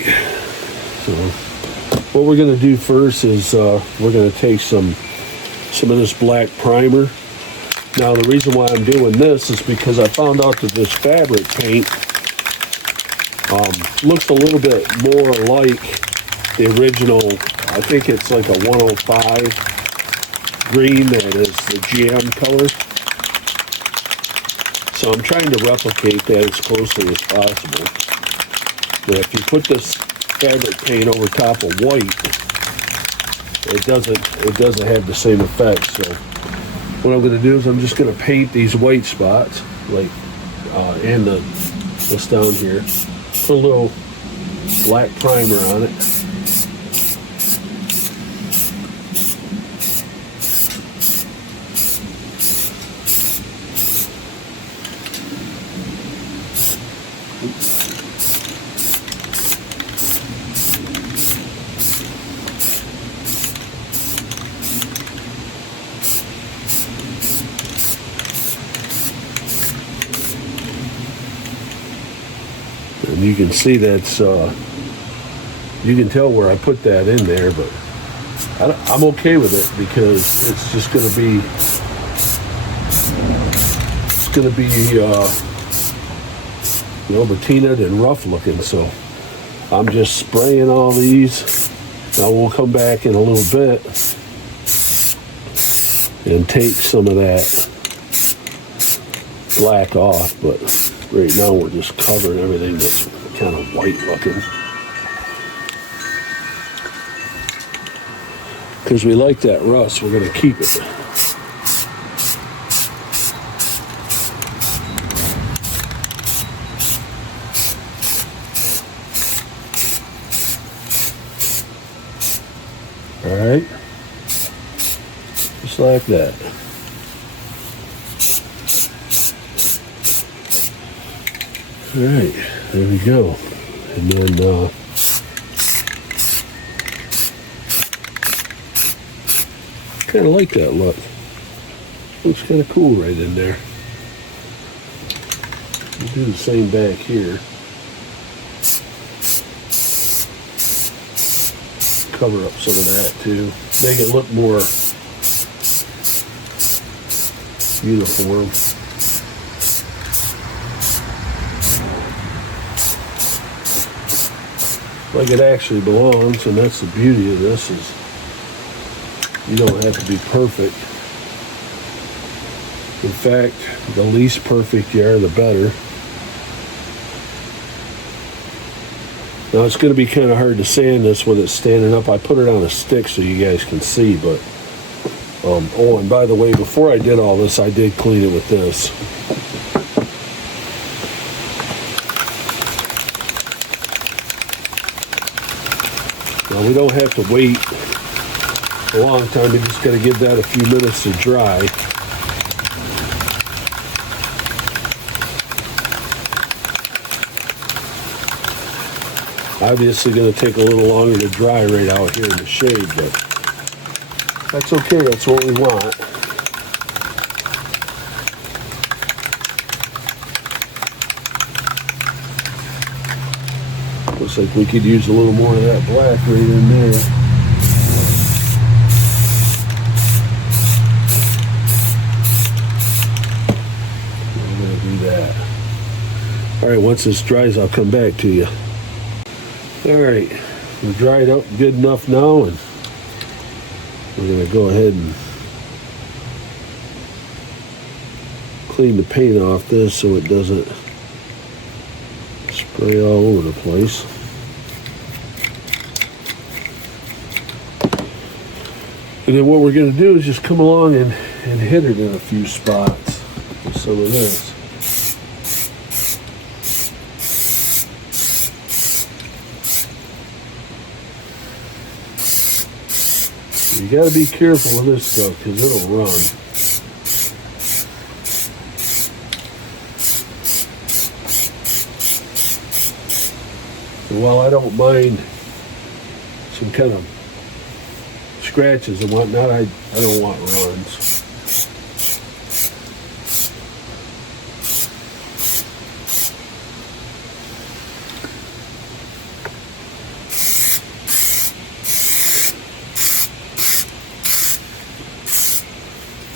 right, so what we're going to do first is we're going to take some of this black primer. Now the reason why I'm doing this is because I found out that this fabric paint looks a little bit more like the original. I think it's like a 105 green that is the GM color. So I'm trying to replicate that as closely as possible. But if you put this fabric paint over top of white, it doesn't have the same effect. So what I'm going to do is I'm just going to paint these white spots, like and this down here. Put a little black primer on it. And you can see that's, you can tell where I put that in there, but I'm okay with it because it's just going to be, you know, patinaed and rough looking. So I'm just spraying all these. Now we'll come back in a little bit and take some of that black off, but right now we're just covering everything that's kind of white looking. Because we like that rust, we're going to keep it. Alright, just like that. Alright, there we go. And then kind of like that look. Looks kind of cool right in there. We'll do the same back here. Cover up some of that too. Make it look more uniform. Like it actually belongs, and that's the beauty of this, is you don't have to be perfect. In fact, the least perfect you are, the better. Now it's going to be kind of hard to sand this when it's standing up. I put it on a stick so you guys can see, but oh, and by the way, before I did all this, I did clean it with this. Now we don't have to wait a long time. We just got to give that a few minutes to dry. Obviously going to take a little longer to dry right out here in the shade, but that's okay. That's what we want. Looks like we could use a little more of that black right in there. We're going to do that. All right, once this dries, I'll come back to you. All right, we're dried up good enough now, and we're going to go ahead and clean the paint off this so it doesn't spray all over the place. And then what we're going to do is just come along and hit it in a few spots with some of this. You got to be careful with this stuff because it'll run. And while I don't mind some kind of scratches and whatnot, I don't want runs.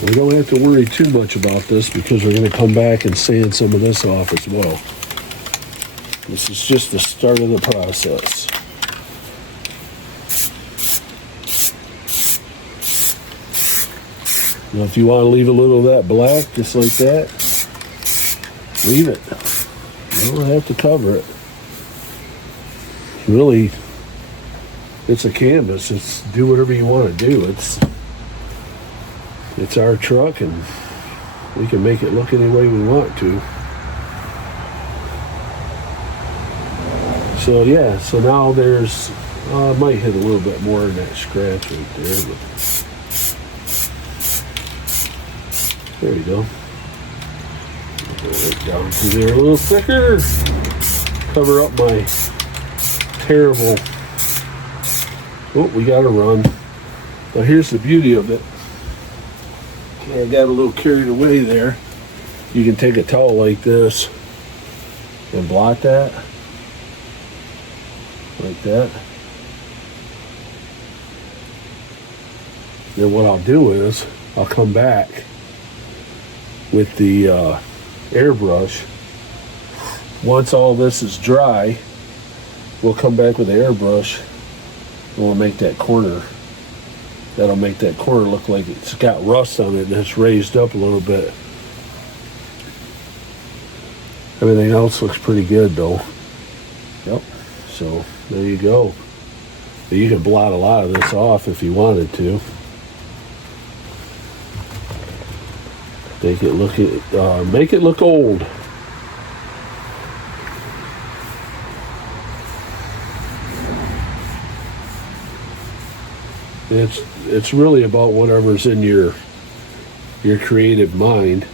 We don't have to worry too much about this because we're going to come back and sand some of this off as well. This is just the start of the process. Now, if you want to leave a little of that black, just like that, leave it. You don't have to cover it. Really, it's a canvas. It's do whatever you want to do. It's our truck, and we can make it look any way we want to. So yeah, so now there's, I might hit a little bit more in that scratch right there, but there you go. Go right down through there a little thicker. Cover up my terrible, oh, we gotta run. Now here's the beauty of it. I got a little carried away there. You can take a towel like this and blot that. Like that. Then what I'll do is I'll come back with the airbrush. Once all this is dry, we'll come back with the airbrush and we'll make that corner. That'll make that corner look like it's got rust on it and it's raised up a little bit. Everything else looks pretty good though. Yep. So there you go. You can blot a lot of this off if you wanted to. Make it look old. It's really about whatever's in your creative mind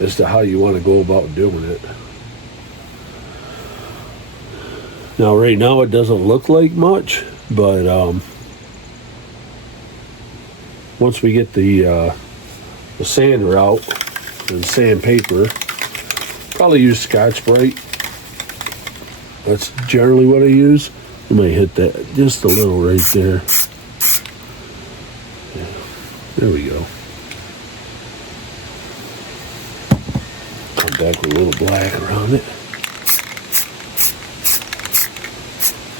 as to how you want to go about doing it. Now, right now, it doesn't look like much, but once we get the sander out and sandpaper, probably use Scotch-Brite. That's generally what I use. I might hit that just a little right there. Yeah, there we go. Come back with a little black around it.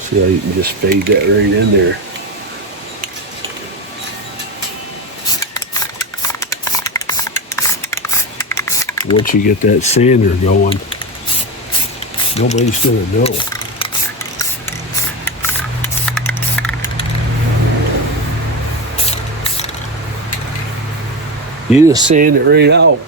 See how you can just fade that right in there. Once you get that sander going, nobody's gonna know. You just sand it right out.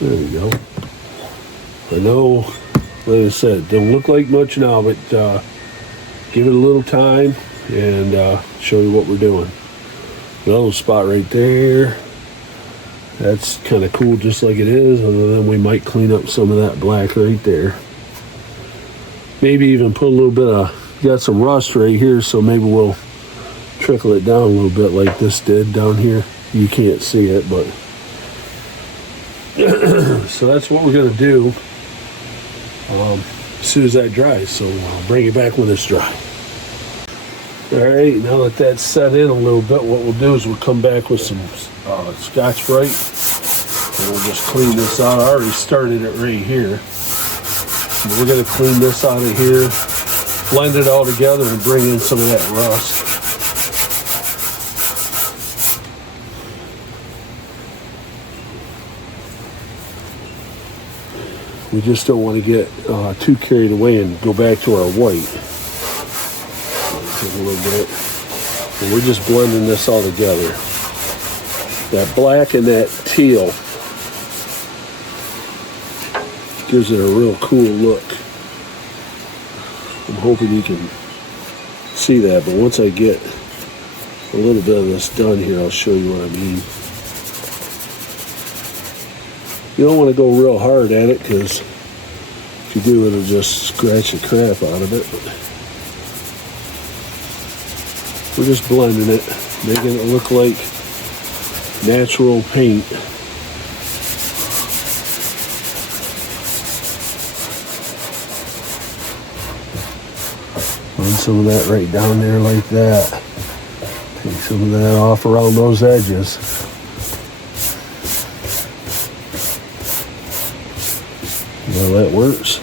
There we go. I know, like I said, it don't look like much now, but give it a little time and show you what we're doing. The little spot right there, that's kind of cool just like it is, other than we might clean up some of that black right there. Maybe even put a little bit of, got some rust right here, so maybe we'll trickle it down a little bit like this did down here. You can't see it, but so that's what we're going to do as soon as that dries. So I'll bring it back when it's dry. Alright, now that that's set in a little bit, what we'll do is we'll come back with some Scotch-Brite and we'll just clean this out. I already started it right here. We're going to clean this out of here, blend it all together and bring in some of that rust. We just don't want to get too carried away and go back to our white. Take a little bit. And we're just blending this all together. That black and that teal gives it a real cool look. I'm hoping you can see that, but once I get a little bit of this done here, I'll show you what I mean. You don't want to go real hard at it, because if you do, it'll just scratch the crap out of it. But we're just blending it, making it look like natural paint. some of that right down there like that. Take some of that off around those edges. Well, that works.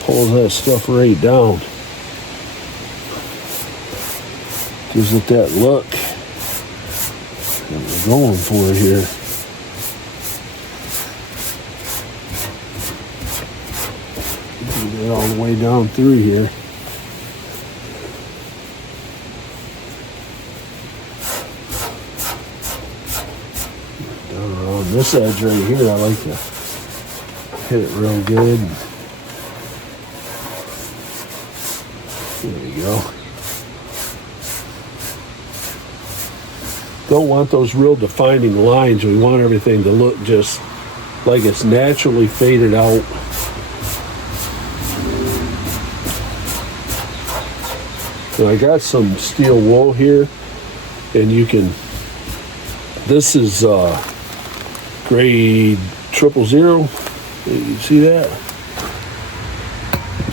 Pulls that stuff right down. Gives it that look that we're going for here. Do that all the way down through here. Down around this edge right here, I like to hit it real good. There we go. Don't want those real defining lines. We want everything to look just like it's naturally faded out. So I got some steel wool here, and you can, this is grade 000. You see that?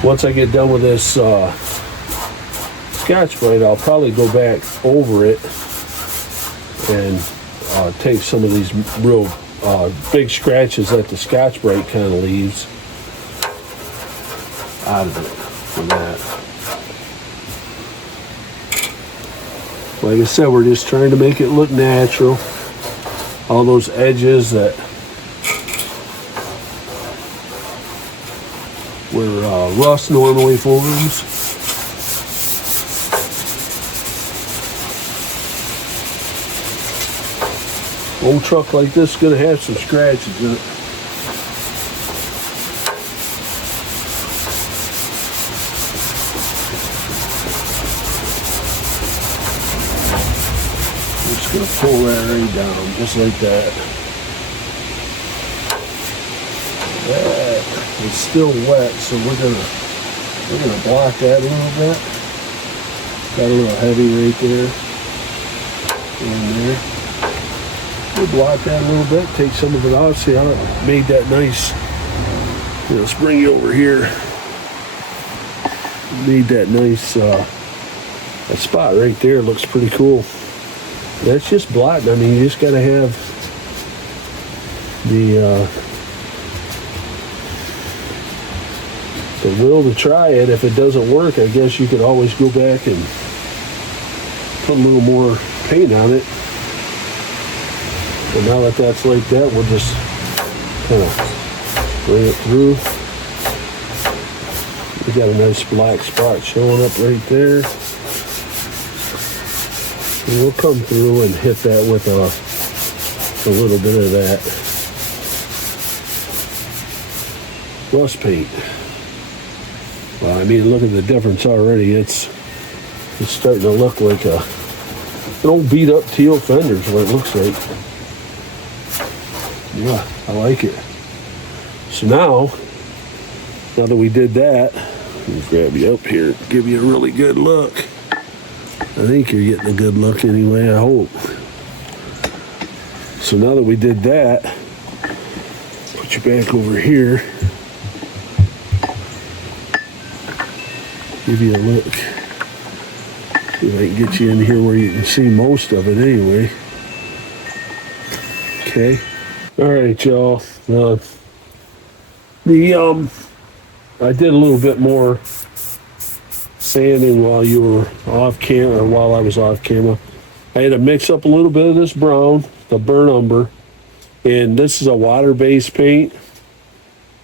Once I get done with this Scotch-Brite, I'll probably go back over it and take some of these real big scratches that the Scotch-Brite kind of leaves out of it for that. Like I said, we're just trying to make it look natural. All those edges that where rust normally forms. Old truck like this is going to have some scratches in it. I'm just going to pull that right down, just like that. It's still wet, so we're gonna block that a little bit. Got a little heavy right there. In there. We'll block that a little bit, take some of it off. See how it made that nice, let's bring you over here. Made that nice, that spot right there looks pretty cool. That's just blotting. I mean, you just gotta have the will to try it. If it doesn't work, I guess you could always go back and put a little more paint on it. And now that that's like that, we'll just kind of bring it through. We got a nice black spot showing up right there. And we'll come through and hit that with a little bit of that rust paint. Well, I mean, look at the difference already. It's starting to look like an old beat up teal fender is what it looks like. Yeah, I like it. So now that we did that, let me grab you up here, give you a really good look. I think you're getting a good look anyway, I hope. So now that we did that, put you back over here. Give you a look. See if I can get you in here where you can see most of it anyway. Okay. All right, y'all. I did a little bit more sanding while you were off camera, or while I was off camera. I had to mix up a little bit of this brown, the burnt umber, and this is a water-based paint.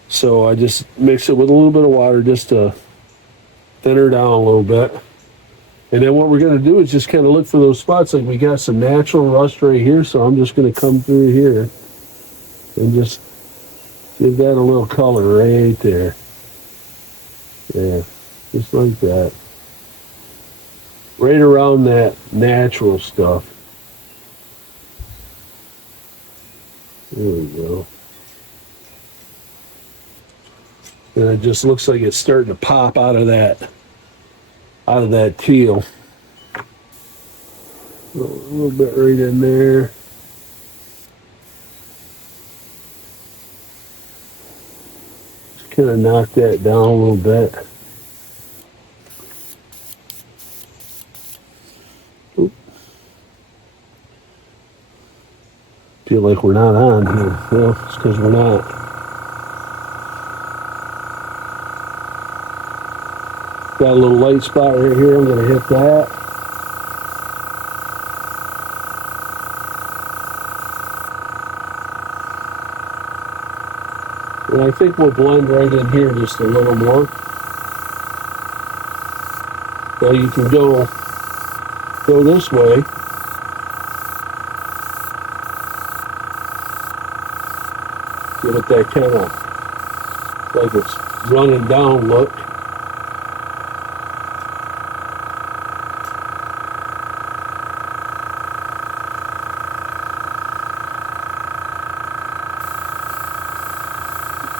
So I just mix it with a little bit of water just to thin her down a little bit. And then what we're going to do is just kind of look for those spots. Like we got some natural rust right here, so I'm just going to come through here and just give that a little color right there. Yeah, just like that. Right around that natural stuff. There we go. And it just looks like it's starting to pop out of that teal. A little bit right in there. Just kind of knock that down a little bit. Feel like we're not on here. Well, it's because we're not. Got a little light spot right here. I'm going to hit that. And I think we'll blend right in here just a little more. Well, you can go this way. Give it that kind of like it's running down look.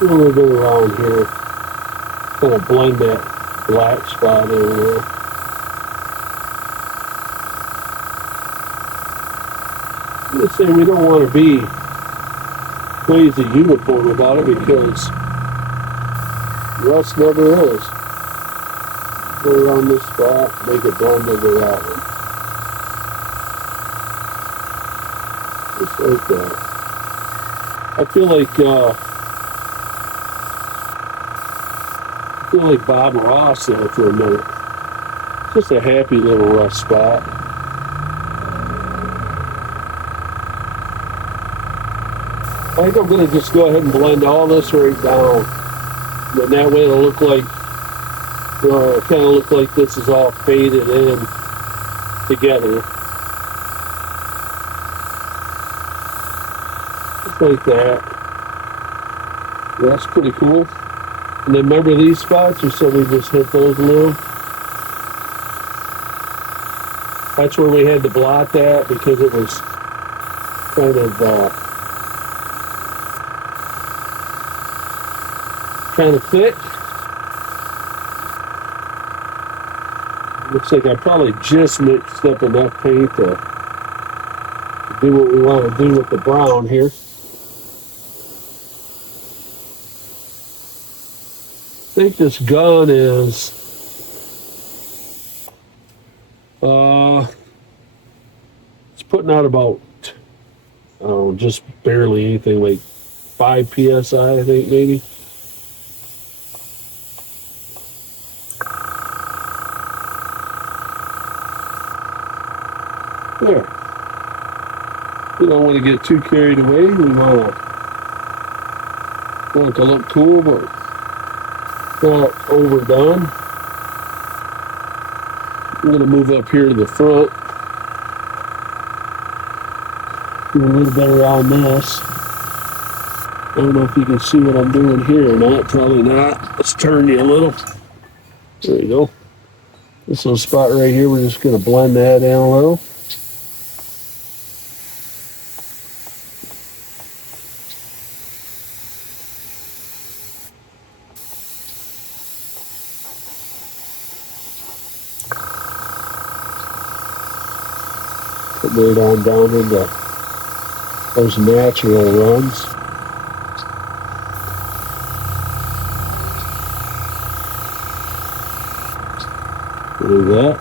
A little bit around here. Kind of blend that black spot in there. Let's say we don't want to be crazy uniform about it because rust never is. Go around this spot, make it blend into that one. Just like that. I feel like Bob Ross there for a minute. Just a happy little rust spot. I think I'm going to just go ahead and blend all this right down. And that way it'll look like, kind of look like this is all faded in together. Just like that. That's pretty cool. And then remember these spots, or so we just hit those a little. That's where we had to blot that because it was kind of thick. Looks like I probably just mixed up enough paint to do what we want to do with the brown here. I think this gun is it's putting out about just barely anything, like 5 psi, I think maybe. There. We don't want to get too carried away. We want it to look cool, but not overdone. I'm going to move up here to the front. Do a little bit around this. I don't know if you can see what I'm doing here or not. Probably not. Let's turn you a little. There you go. This little spot right here, we're just going to blend that in a little. Put it on down into those natural runs. Do that.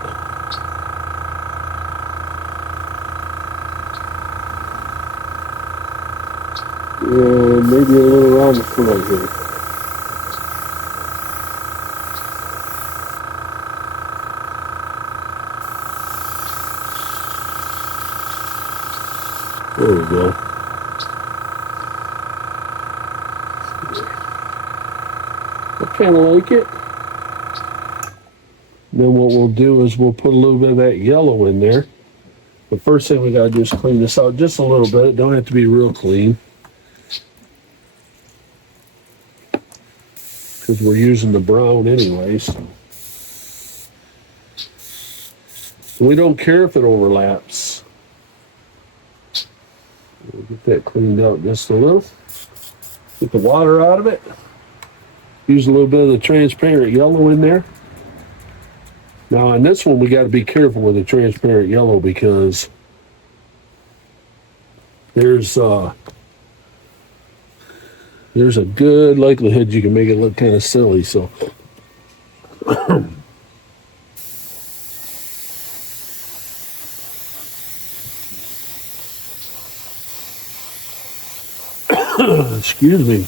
And maybe a little around the front here. There we go. I kind of like it. Then what we'll do is we'll put a little bit of that yellow in there. The first thing we got to do is clean this out just a little bit. It don't have to be real clean, because we're using the brown anyways. We don't care if it overlaps. We'll get that cleaned out just a little. Get the water out of it. Use a little bit of the transparent yellow in there. Now on this one, we got to be careful with the transparent yellow because there's a good likelihood you can make it look kind of silly. So Excuse me.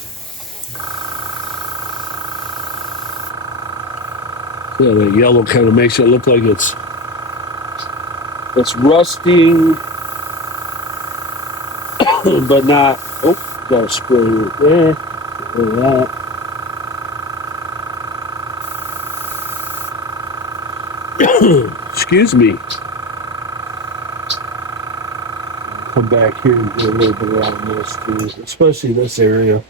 Yeah, that yellow kind of makes it look like it's rusting, but not. Oh, got a spray right there. Look at that. Excuse me. Come back here and do a little bit around this too, especially this area.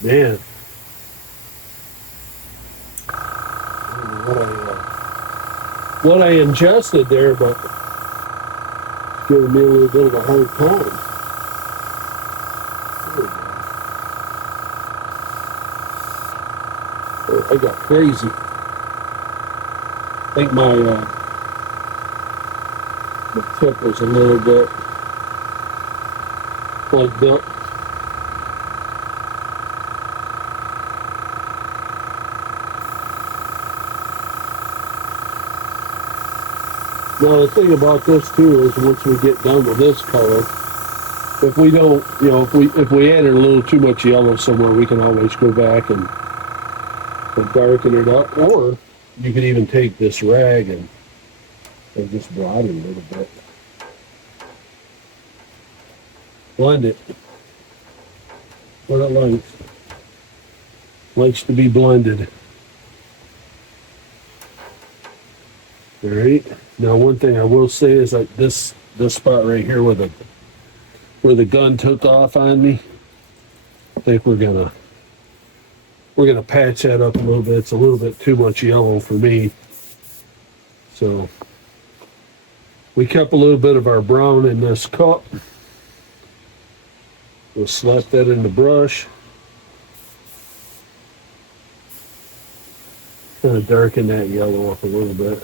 Man, what I ingested there, but it's giving me a little bit of a hard time. I got crazy. I think my tip was a little bit plugged up. Now the thing about this too is once we get done with this color, if we don't, if we added a little too much yellow somewhere, we can always go back and darken it up, or you could even take this rag and just blot it a little bit. Blend it. What it likes. Likes to be blended. All right. Now, one thing I will say is like this spot right here where the gun took off on me. I think we're gonna patch that up a little bit. It's a little bit too much yellow for me. So we kept a little bit of our brown in this cup. We'll slap that in the brush. Kind of darken that yellow up a little bit.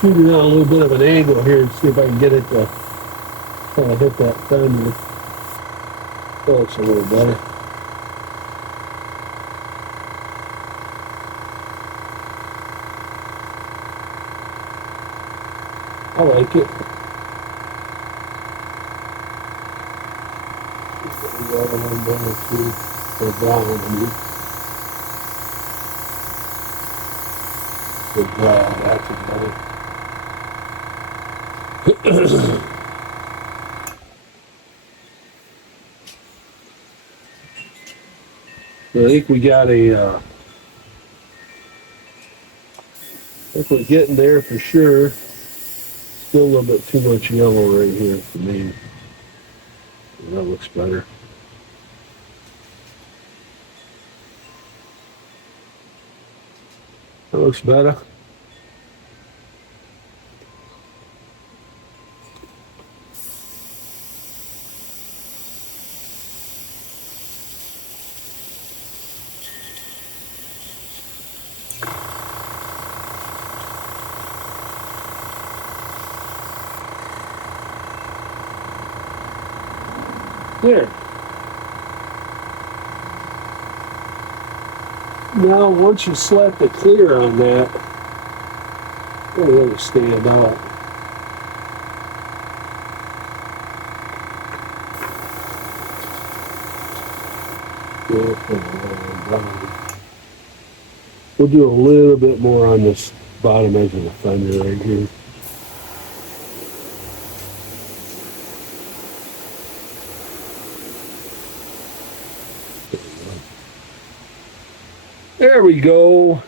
Shooting out a little bit of an angle here and see if I can get it to kind of hit that thunder. That looks a little better. I like it. The other one there too, the brown. The brown, that's better. I think we got I think we're getting there for sure. Still a little bit too much yellow right here for me. That looks better. That looks better. There. Now, once you slap the clear on that, it'll really stand out. We'll do a little bit more on this bottom edge of the fender right here. There we go.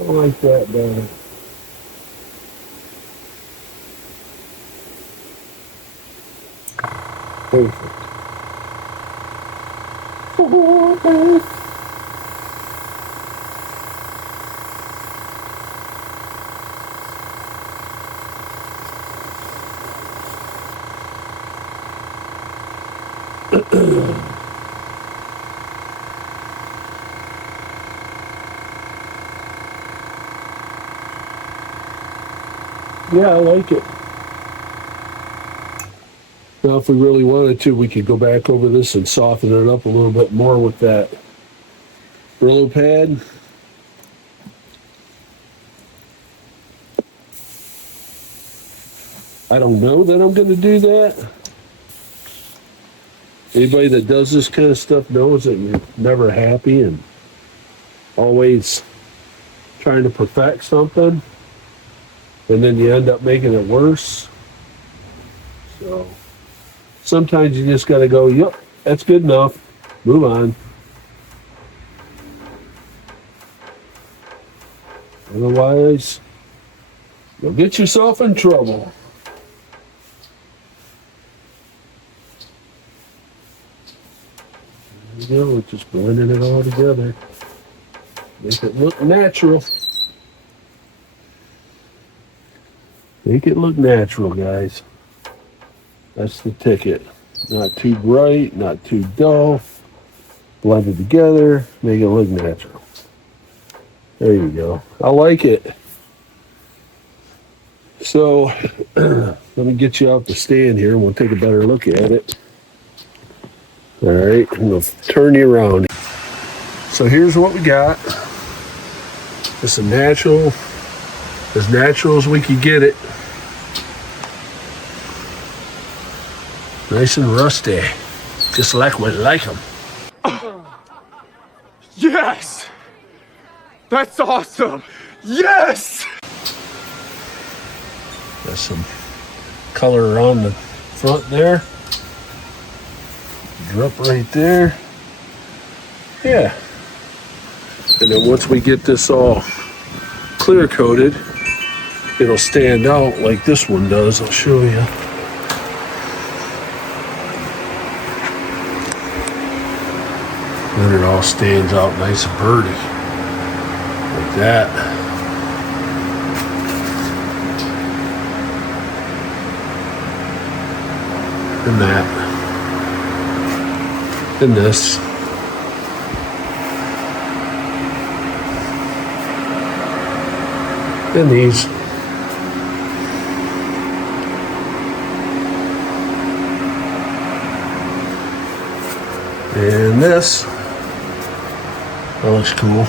I like that better. Perfect. Yeah, I like it. Now, if we really wanted to, we could go back over this and soften it up a little bit more with that Brillo pad. I don't know that I'm going to do that. Anybody that does this kind of stuff knows that you're never happy and always trying to perfect something, and then you end up making it worse. So sometimes you just got to go, yep, that's good enough, move on. Otherwise, you'll get yourself in trouble. There you go, just blending it all together. Make it look natural. Make it look natural, guys. That's the ticket. Not too bright, not too dull. Blend it together, make it look natural. There you go. I like it. So, let me get you off the stand here and we'll take a better look at it. All right, I'm going to turn you around. So here's what we got. It's as natural as we could get it. Nice and rusty, just like we like them. Yes! That's awesome! Yes! Got some color around the front there. Drop right there. Yeah. And then once we get this all clear coated, it'll stand out like this one does. I'll show you. Then it all stands out nice and pretty. Like that. And that. And this. And these. And this. That looks cool.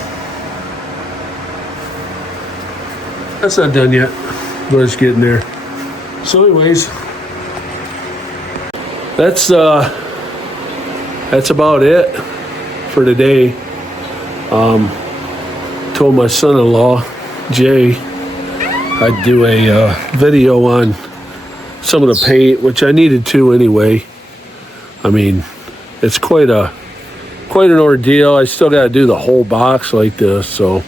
That's not done yet, but it's getting there. So anyways, that's about it for today. Told my son-in-law, Jay, I'd do a video on some of the paint, which I needed to anyway. I mean, it's quite an ordeal. I still got to do the whole box like this, so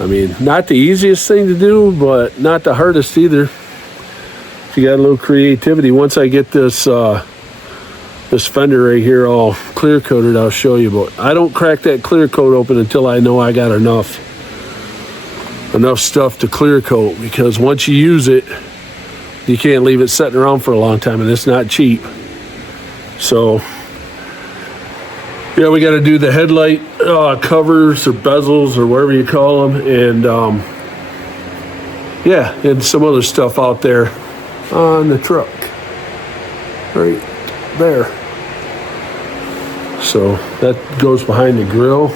I mean, not the easiest thing to do, but not the hardest either. If you got a little creativity, once I get this this fender right here all clear coated, I'll show you. But I don't crack that clear coat open until I know I got enough stuff to clear coat, because once you use it, you can't leave it sitting around for a long time, and it's not cheap. So yeah, we got to do the headlight covers or bezels or whatever you call them, and yeah, and some other stuff out there on the truck right there. So that goes behind the grill,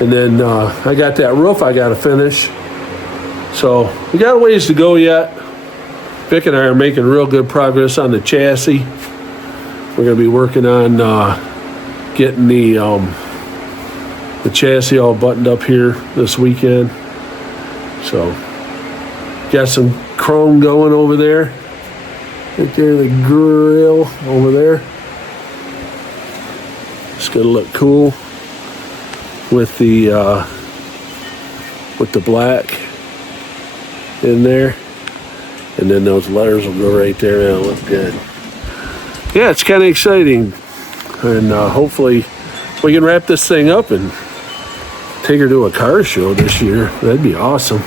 and then I got that roof I got to finish. So we got a ways to go yet. Vic and I are making real good progress on the chassis. We're going to be working on getting the chassis all buttoned up here this weekend. So got some chrome going over there. Right there, the grill over there. It's gonna look cool with the black in there, and then those letters will go right there and it'll look good. Yeah, it's kind of exciting, and hopefully we can wrap this thing up and take her to a car show this year. That'd be awesome.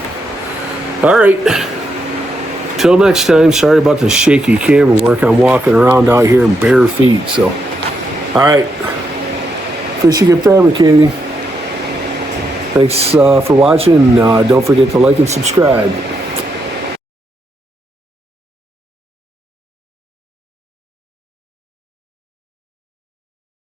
All right, till next time. Sorry about the shaky camera work. I'm walking around out here in bare feet. So, all right, Fishing and Fabricating. Thanks for watching. Don't forget to like and subscribe.